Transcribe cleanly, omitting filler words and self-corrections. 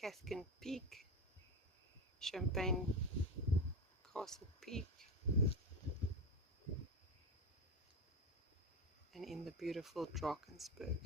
Caskin Peak, Champagne Castle Peak, and in the beautiful Drakensberg.